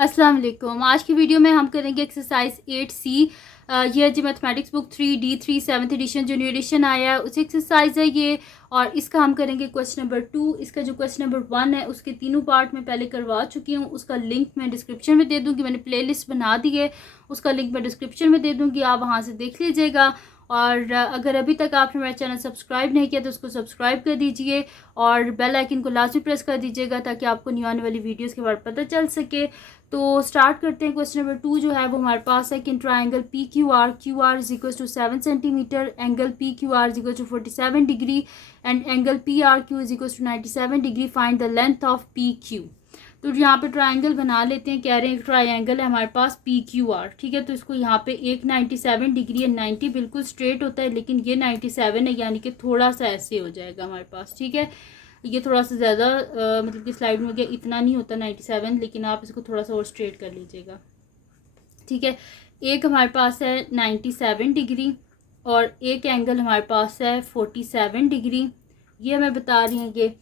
अस्सलाम वालेकुम। आज की वीडियो में हम करेंगे एक्सरसाइज 8C। ये है जी mathematics book 3D3 7th edition जो न्यू एडिशन आया है उस एक्सरसाइज है ये। और इसका हम करेंगे क्वेश्चन नंबर 2। इसका जो क्वेश्चन नंबर 1 है उसके तीनों पार्ट में पहले करवा चुकी हूँ। उसका लिंक मैं डिस्क्रिप्शन में दे दूँगी। मैंने प्लेलिस्ट बना दी है, उसका लिंक मैं डिस्क्रिप्शन में दे दूँगी, आप वहाँ से देख लीजिएगा। और अगर अभी तक आपने मेरा चैनल सब्सक्राइब नहीं किया तो उसको सब्सक्राइब कर दीजिए और बेल आइकन को लाजमी प्रेस कर दीजिएगा ताकि आपको न्यू आने वाली वीडियोस के बारे में पता चल सके। तो स्टार्ट करते हैं। क्वेश्चन नंबर 2 जो है वो हमारे पास है कि triangle P Q R is equal to 7 centimetre, angle P Q R is equal to 47 degree and angle P R Q is equal to 97 degree. Find the length of P Q. तो यहाँ पे triangle बना लेते हैं। कह रहे हैं triangle है हमारे पास पी क्यू आर, ठीक है। तो इसको यहाँ पे एक 97 डिग्री है, 90 बिल्कुल स्ट्रेट होता है लेकिन ये 97 है, यानी कि थोड़ा सा ऐसे हो जाएगा हमारे पास, ठीक है। ये थोड़ा सा ज़्यादा मतलब कि स्लाइड में गया, इतना नहीं होता 97, लेकिन आप इसको थोड़ा सा और स्ट्रेट कर लीजिएगा, ठीक है। एक हमारे पास है 97 डिग्री और एक एंगल हमारे पास है 47 डिग्री, ये हमें बता रही हैं ये।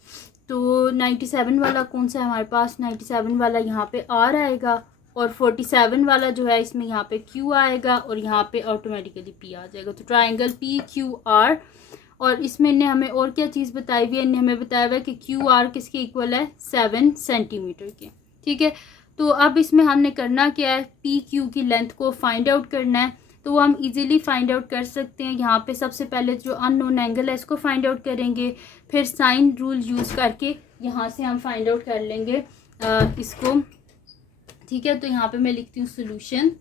तो 97 वाला कौन सा है हमारे पास, 97 वाला यहाँ पे आर आएगा और 47 वाला जो है इसमें यहाँ पे क्यू आएगा और यहाँ पे ऑटोमेटिकली पी आ जाएगा। तो ट्राइंगल पी क्यू आर, और इसमें इन्हें हमें और क्या चीज़ बताई हुई है, इन्हें हमें बताया हुआ है कि क्यू आर किसके इक्वल है, 7 सेंटीमीटर के, ठीक है। तो अब इसमें हमने करना क्या है, पी क्यू की लेंथ को फाइंड आउट करना है। तो वो हम इजीली फाइंड आउट कर सकते हैं। यहाँ पे सबसे पहले जो अननोन एंगल है इसको फाइंड आउट करेंगे, फिर साइन रूल यूज़ करके यहाँ से हम फाइंड आउट कर लेंगे इसको, ठीक है। तो यहाँ पे मैं लिखती हूँ सोल्यूशन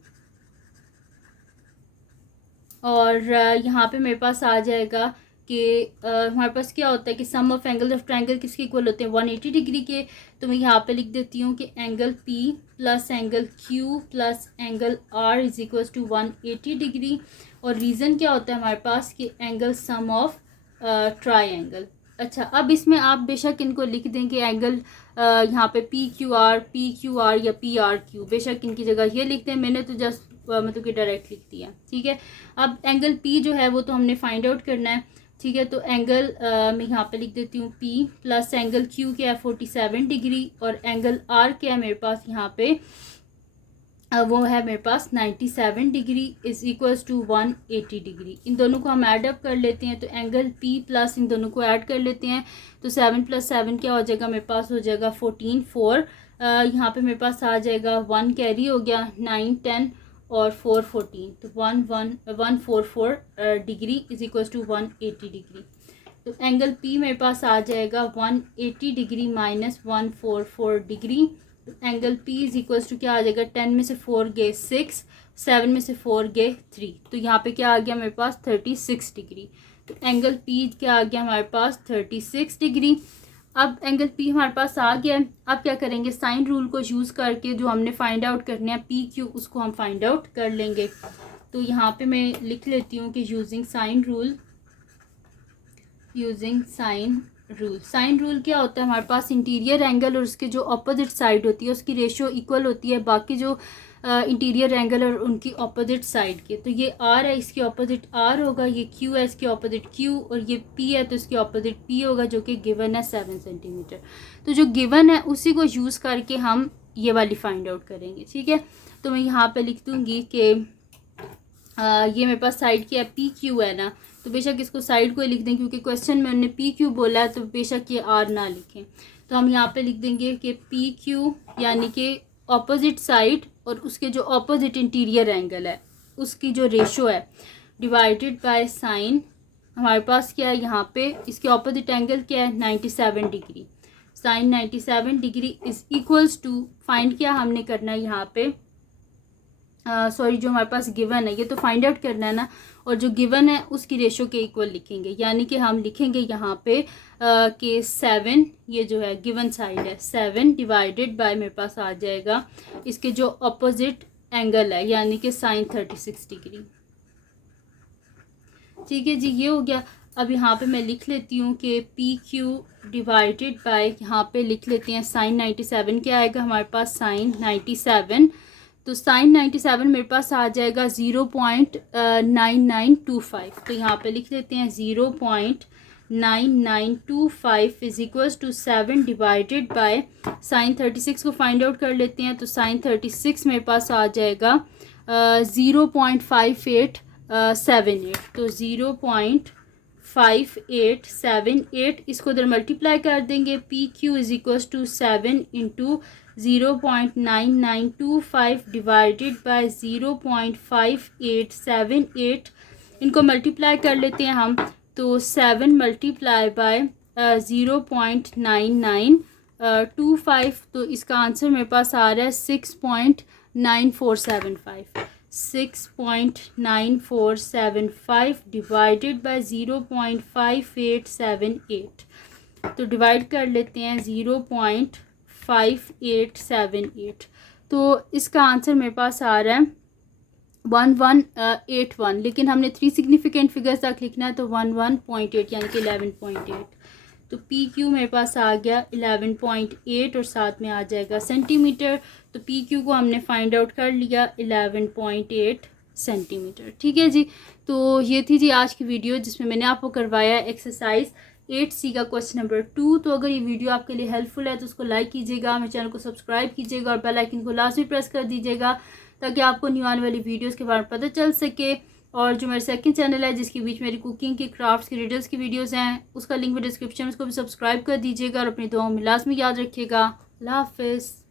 और यहाँ पे मेरे पास आ जाएगा कि हमारे पास क्या होता है कि सम ऑफ एंगल ऑफ ट्रायंगल किसके इक्वल होते हैं, 180 डिग्री के। तो मैं यहाँ पे लिख देती हूँ कि angle P plus angle Q plus angle R is equal to 180 degree. और रीज़न क्या होता है हमारे पास कि एंगल सम ऑफ ट्रायंगल। अच्छा, अब इसमें आप बेशक इनको लिख दें कि एंगल यहाँ पे पी क्यू आर या PRQ, बेशक इनकी जगह ये लिखते हैं। मैंने तो जस्ट मतलब कि डायरेक्ट लिख दिया, ठीक है। अब एंगल P जो है वो तो हमने फाइंड आउट करना है, ठीक है। तो एंगल मैं यहाँ पे लिख देती हूँ P प्लस एंगल Q क्या है 47 डिग्री और एंगल R क्या है मेरे पास यहाँ पे वो है मेरे पास 97 degree is equals to 180 degree. इन दोनों को हम ऐड अप कर लेते हैं। तो एंगल P प्लस इन दोनों को ऐड कर लेते हैं। तो 7 प्लस 7 क्या हो जाएगा मेरे पास, हो जाएगा 14 4। यहाँ पे मेरे पास आ जाएगा 1 कैरी हो गया, 9 10 और 4 14। तो 144 degree is equals to 180 degree. तो एंगल P मेरे पास आ जाएगा 180 degree minus 144 degree. Angle P is equals to क्या आ जाएगा, 10 में से 4 गए 6, 7 में से 4 गए 3। तो यहाँ पे क्या आ गया मेरे पास 36 डिग्री। तो एंगल P क्या आ गया हमारे पास 36 डिग्री। अब एंगल P हमारे पास आ गया। अब क्या करेंगे, साइन रूल को यूज़ करके जो हमने फाइंड आउट करने हैं PQ उसको हम फाइंड आउट कर लेंगे। तो यहाँ पे मैं लिख लेती हूँ कि using sine rule, sine rule क्या होता है हमारे पास, इंटीरियर एंगल और उसके जो अपोजिट साइड होती है उसकी रेशियो इक्वल होती है बाकी जो इंटीरियर एंगल और उनकी अपोजिट साइड के। तो ये R है, इसके अपोजिट R होगा, ये Q है, इसके अपोजिट Q, और ये P है तो इसके अपोजिट P होगा, जो कि गिवन है 7 सेंटीमीटर। तो जो गिवन है उसी को यूज़ करके हम ये वाली फाइंड आउट करेंगे, ठीक है। तो मैं यहाँ पर लिख दूँगी कि ये मेरे पास साइड की है PQ है ना, तो बेशक इसको साइड को ही लिख दें क्योंकि क्वेश्चन में उन्होंने PQ बोला है, तो बेशक ये R ना लिखें। तो हम यहाँ पे लिख देंगे कि PQ यानी कि ऑपोजिट साइड और उसके जो ऑपोजिट इंटीरियर एंगल है उसकी जो रेशो है डिवाइडेड बाय साइन, हमारे पास क्या है यहाँ पे, इसके ऑपोजिट एंगल क्या है 97 degree. Sine 97 degree is equals to, find क्या हमने करना है यहाँ पे, सॉरी जो हमारे पास गिवन है ये तो फाइंड आउट करना है ना, और जो गिवन है उसकी रेशो के इक्वल लिखेंगे। यानी कि हम लिखेंगे यहाँ पे कि 7, ये जो है गिवन साइड है 7 डिवाइडेड बाय मेरे पास आ जाएगा इसके जो अपोजिट एंगल है यानी कि साइन 36 डिग्री, ठीक है जी, ये हो गया। अब यहाँ पे मैं लिख लेती हूँ कि PQ डिवाइडेड बाय, यहाँ पे लिख लेते हैं साइन 97 क्या आएगा हमारे पास, साइन 97। तो साइन 97 मेरे पास आ जाएगा 0.9925। तो यहाँ पे लिख लेते हैं 0.9925 9925 is equals to 7 divided by sine 36 को फाइंड आउट कर लेते हैं। तो साइन 36 मेरे पास आ जाएगा 0.5878। तो 0.5878 इसको उधर मल्टीप्लाई कर देंगे। P Q is equals to 7 into 0.9925 divided by 0.5878। इनको मल्टीप्लाई कर लेते हैं हम। तो 7 मल्टीप्लाई बाय 0.9925, तो इसका आंसर मेरे पास आ रहा है 6.9475। 6.9475 डिवाइडेड बाय 0.5878। तो डिवाइड कर लेते हैं 0.5878। तो इसका आंसर मेरे पास आ रहा है 1181, लेकिन हमने 3 सिग्निफिकेंट फिगर्स तक लिखना है, तो 11.8 यानी कि 11.8। तो पी क्यू मेरे पास आ गया 11.8 और साथ में आ जाएगा सेंटीमीटर। तो पी क्यू को हमने फाइंड आउट कर लिया 11.8 सेंटीमीटर। ठीक है जी। तो ये थी जी आज की वीडियो जिसमें मैंने आपको करवाया एक्सरसाइज 8C का क्वेश्चन नंबर 2। तो अगर ये वीडियो आपके लिए हेल्पफुल है तो उसको लाइक कीजिएगा, मेरे चैनल को सब्सक्राइब कीजिएगा और बेल आइकन को लाजमी प्रेस कर दीजिएगा ताकि आपको न्यू आने वाली वीडियोस के बारे में पता चल सके। और जो मेरा सेकंड चैनल है जिसके बीच मेरी कुकिंग की, क्राफ्ट्स की, रिडल्स की वीडियोस हैं, उसका लिंक भी डिस्क्रिप्शन में, उसको भी सब्सक्राइब कर दीजिएगा और अपनी दुआओं में लाजमी याद रखिएगा। अल्लाह हाफिज़।